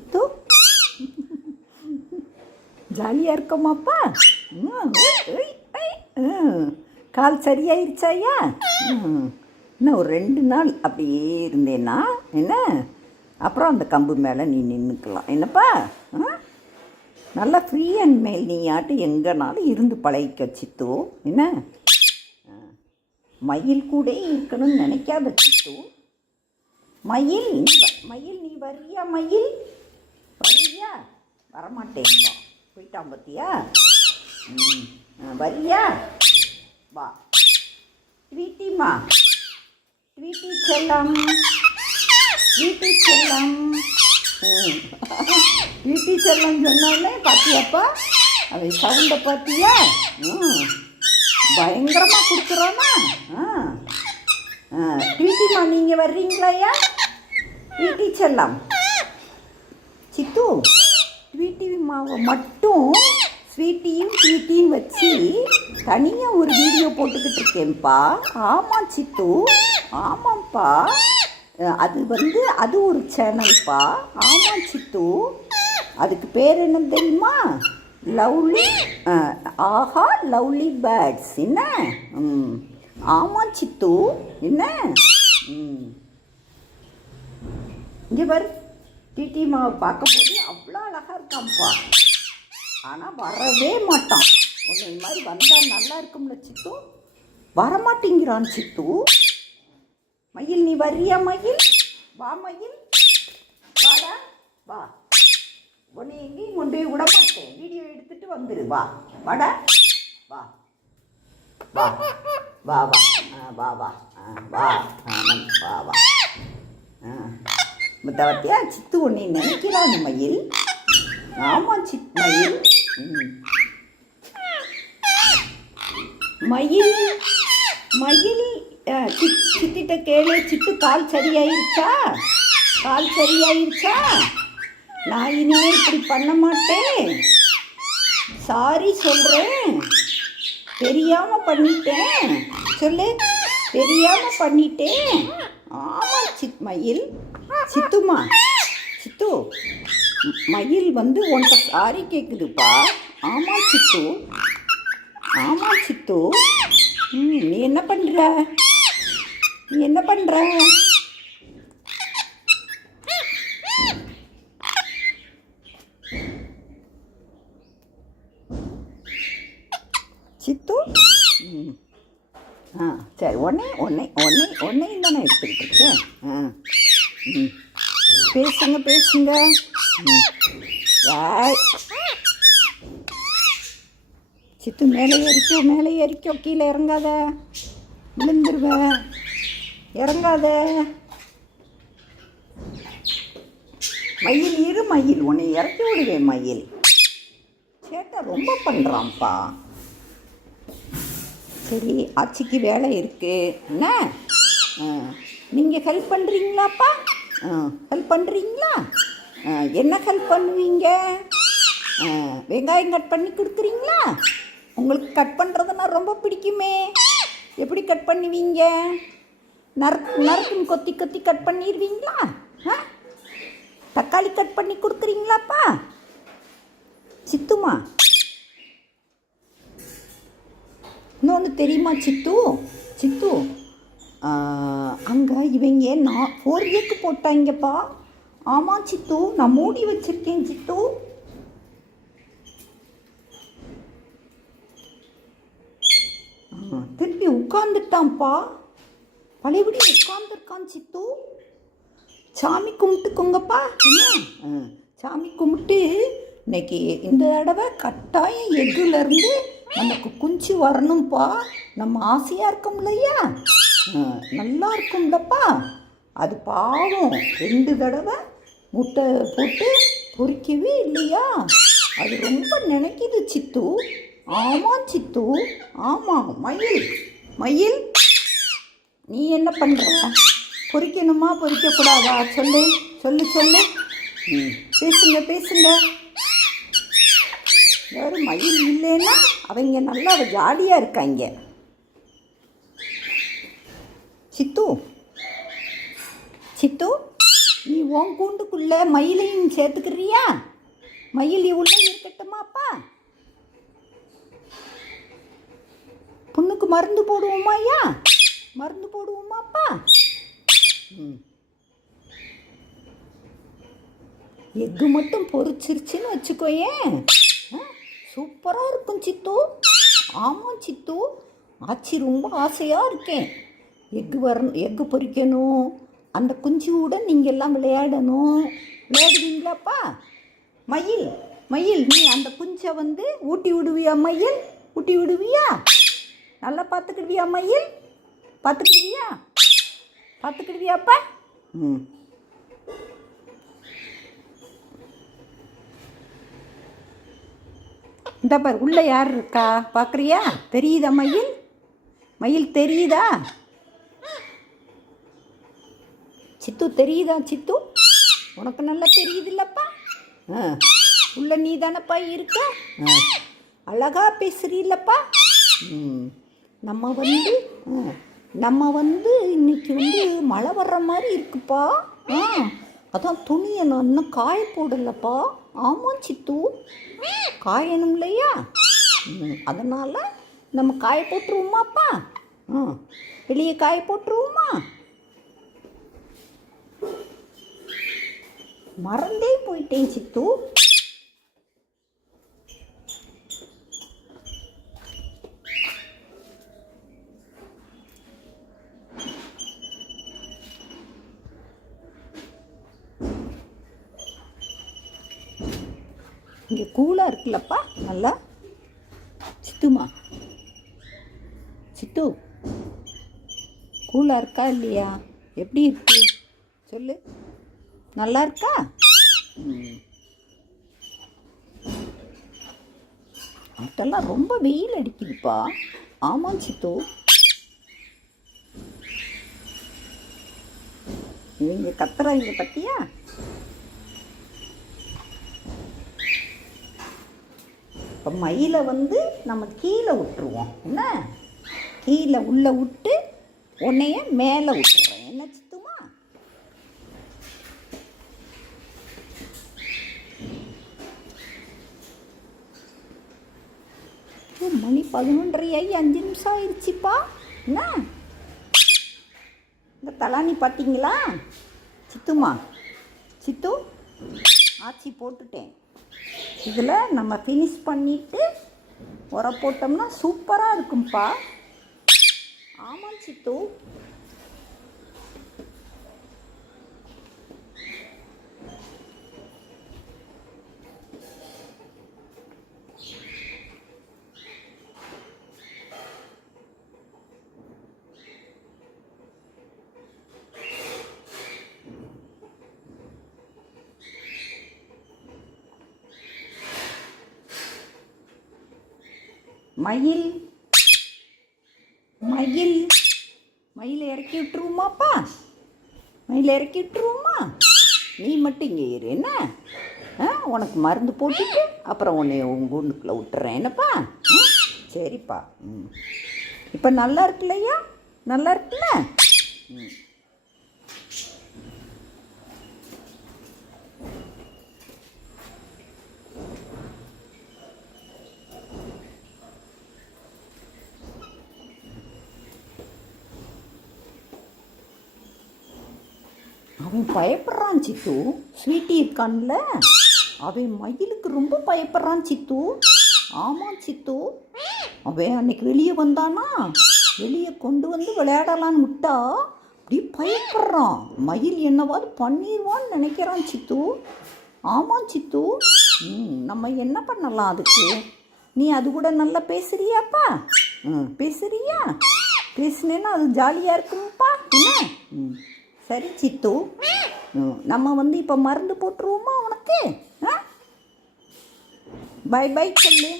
சித்து ஜாலியாக இருக்கோமாப்பா? கால் சரியாயிருச்சாயா? இன்னும் ஒரு 2 நாள் அப்படியே இருந்தேன்னா என்ன, அப்புறம் அந்த கம்பு மேலே நீ நின்றுக்கலாம் என்னப்பா. நல்லா ஃப்ரீ அண்ட் மேல் நீ ஆட்டு எங்கேனாலும் இருந்து பழகிக்க சித்து என்ன. மயில் கூட இருக்கணும்னு நினைக்காத சித்து. மயில் மயில் நீ வரியா? மயில் வரியா? வரமாட்டேன்பா, போயிட்டான் பத்தியா. வரியா? வா ஸ்வீட்டிம்மா, ஸ்வீட்டி செல்லம், ஸ்வீட்டி செல்லம். ஸ்வீட்டி செல்லம் சொன்னோடனே பார்த்தியாப்பா, அது சவுண்டை பார்த்தியா? பயங்கரமாக கொடுக்குறோன்னா. ஸ்வீட்டிம்மா நீங்கள் வர்றீங்களாயா? ஸ்வீட்டி செல்லம் சித்து, ஸ்வீட்டி மாவை மட்டும் ஸ்வீட்டியும் ஸ்வீட்டியும் வச்சு தனியாக ஒரு வீடியோ போட்டுக்கிட்டு இருக்கேன்ப்பா. ஆமாம் சித்து, ஆமாம்ப்பா. அது ஒரு சேனல்ப்பா. ஆமாம் சித்து, அதுக்கு பேர் என்ன தெரியுமா? லவ்லி ஆஹா லவ்லி பேர்ட்ஸ் என்ன. ஆமாம் சித்து என்ன. இங்கே பாரு, டிடி மாவை பார்க்கும்போது அவ்வளோ அழகாக இருக்கான்ப்பா. ஆனால் வரவே மாட்டான். உன்னை மாதிரி வந்தால் நல்லா இருக்கும்ல சித்து, வரமாட்டேங்கிறான் சித்து. மயில் நீ வர்றியா? மயில் வா, மயில் வாடா வா. உன்னை எங்கேயும் கொண்டு போய் விட மாட்டேன், வீடியோ எடுத்துகிட்டு வந்துடு. வா வாடா வா வா வா வா வா வா வா வா வா. முத்தவத்தியா சித்து உன்னை நினைக்கிறான் மயில். ஆமாம் மயில். மயில் மயில் சித்திட்ட கேளு. சித்து கால் சரியாயிருச்சா? கால் சரியாயிருச்சா? நான் இனிமேல் இப்படி பண்ண மாட்டேன், சாரி சொல்கிறேன், தெரியாமல் பண்ணிட்டேன் சொல்லு, தெரியாமல் பண்ணிட்டேன். ஆமாம் மயில். சித்துமா, சித்து மயில் உன்கிட்ட சாரி கேட்குதுப்பா. ஆமாம் சித்து, ஆமாம் சித்து. நீ என்ன பண்ணுற? நீ என்ன பண்ணுற? சித்து சரி, ஒன்னையும் தானே எடுத்துக்கிட்டு இருக்கேன். பேசுங்க பேசுங்க. சித்து மேலே ஏறிக்கோ, கீழே இறங்காத, விழுந்துருவ, இறங்காத. மயில் இரு, மயில் உன்னை இறக்கி விடுவேன். மயில் சேட்டை ரொம்ப பண்ணுறான்ப்பா. சரி, ஆச்சிக்கு வேலை இருக்குது என்ன. நீங்கள் ஹெல்ப் பண்ணுறீங்களாப்பா? ஹெல்ப் பண்ணுறீங்களா? என்ன ஹெல்ப் பண்ணுவீங்க? வெங்காயம் கட் பண்ணி கொடுக்குறீங்களா? உங்களுக்கு கட் பண்ணுறதுன்னா ரொம்ப பிடிக்குமே. எப்படி கட் பண்ணுவீங்க? நறுக்குன்னு கொத்தி கொத்தி கட் பண்ணிடுவீங்களா? தக்காளி கட் பண்ணி கொடுக்குறீங்களாப்பா? சித்துமா, இன்னொன்று தெரியுமா சித்து? சித்து அங்கே இவங்க 4 ஏக்கு போட்டாங்கப்பா. ஆமாம் சித்து, நான் மூடி வச்சுருக்கேன் சித்து. திருப்பி உட்காந்துட்டான்ப்பா, பழையபடி உட்காந்துருக்கான் சித்து. சாமி கும்பிட்டுக்கோங்கப்பா என்ன. சாமி கும்பிட்டு இன்னைக்கு இந்த தடவை கட்டாயம் எக்குலேருந்து நமக்கு குஞ்சு வரணும்ப்பா. நம்ம ஆசையாக இருக்கோம் இல்லையா, நல்லா இருக்கும்லப்பா. அது பாவம் 2 தடவை முட்டை போட்டு பொறிக்கவே இல்லையா, அது ரொம்ப நினைக்கிது சித்து. ஆமாம் சித்து, ஆமாம். மயில் மயில் நீ என்ன பண்ணுற? பொறிக்கணுமா பொறிக்கக்கூடாதா? சொல்லு சொல்லு சொல்லு. பேசுங்க பேசுங்க. வேறு மயில் இல்லைன்னா அவங்க நல்லா ஜாலியாக இருக்காங்க. சித்து சித்து நீ உன் கூண்டுக்குள்ளே மயிலையும் சேர்த்துக்கிறியா? மயில் உள்ளே இருக்கட்டுமாப்பா? புண்ணுக்கு மருந்து போடுவோமாய்யா? மருந்து போடுவோமாப்பா? எக்கு மட்டும் பொரிச்சிருச்சுன்னு வச்சுக்கோயேன், சூப்பராக இருக்கும் சித்து. ஆமாம் சித்து, ஆச்சி ரொம்ப ஆசையாக இருக்கேன். எக்கு பொரிக்கணும், அந்த குஞ்சியுடன் நீங்கள் எல்லாம் விளையாடணும். விளையாடுவீங்களாப்பா? மயில் மயில் நீ அந்த குஞ்சை ஊட்டி விடுவியா? மயில் ஊட்டி விடுவியா? நல்லா பார்த்துக்கிடுவியா? மயில் பார்த்துக்கிடுவியா? பார்த்துக்கிடுவியாப்பா? இந்த பார், உள்ளே யார் இருக்கா பார்க்குறியா? தெரியுதா மயில்? மயில் தெரியுதா? சித்து தெரியுதா? சித்து உனக்கு நல்லா தெரியுது இல்லப்பா? உள்ள நீ தானப்பா இருக்க? அழகா பேசுறீல்லப்பா? நம்ம இன்னைக்கு மழை வர்ற மாதிரி இருக்குப்பா. அதான் துணியை நான் இன்னும் காய போடலப்பா. ஆமாம் சித்து, காயணும் இல்லையா? அதனால் நம்ம காய போட்டுருவோமாப்பா? வெளியே காய போட்டுருவோமா? மறந்தே போயிட்டேன் சித்து. இங்கே கூலாக இருக்குல்லப்பா நல்லா? சித்துமா, சித்து கூலாக இருக்கா இல்லையா? எப்படி இருக்கு சொல்லு. நல்லா இருக்கா? அதெல்லாம் ரொம்ப வெயில் அடிக்குதுப்பா. ஆமாம் சித்து, இவங்க கத்துறாங்க பத்தியா? இப்போ மயிலை நம்ம கீழே விட்டுருவோம். என்ன, கீழே உள்ளே விட்டு உன்னைய மேலே விட்டுறேன். என்ன சித்துமா? மணி 11:30 ஆகி 5 நிமிஷம் ஆயிடுச்சுப்பா. என்ன இந்த தலானி பார்த்தீங்களா சித்துமா? சித்து ஆச்சி போட்டுட்டேன். இதில் நம்ம ஃபினிஷ் பண்ணிவிட்டு உர போட்டோம்னா சூப்பராக இருக்கும்ப்பா. ஆமாம் சித்து. மயில் மயில் மயிலை இறக்கி விட்டுருவோமாப்பா? மயிலை இறக்கி விட்டுருவோமா? நீ மட்டும் இங்கே இரு. என்ன, உனக்கு மருந்து போட்டுட்டு அப்புறம் உன்னை உங்கள் கூண்டுக்குள்ளே விட்டுறேன். என்னப்பா? சரிப்பா. இப்போ நல்லா இருக்குல்லையா? நல்லா இருக்குல்ல? அவன் பயப்படுறான் சித்து. ஸ்வீட்டி இருக்கான்ல, அவன் மயிலுக்கு ரொம்ப பயப்படுறான் சித்து. ஆமாம் சித்து, அவன் அன்னைக்கு வெளியே வந்தானா, வெளியே கொண்டு விளையாடலான்னு விட்டா அப்படி பயப்படுறான். மயில் என்னவாது பண்ணிடுவான்னு நினைக்கிறான் சித்து. ஆமாம் சித்து, நம்ம என்ன பண்ணலாம் அதுக்கு? நீ அது கூட நல்லா பேசுறியாப்பா? பேசுறியா? பேசுனேன்னா அது ஜாலியாக இருக்கும்ப்பா. என்ன, சரி சித்து, நம்ம இப்போ மருந்து போட்டுருவோமா உனக்கு? பை பை சொல்லு.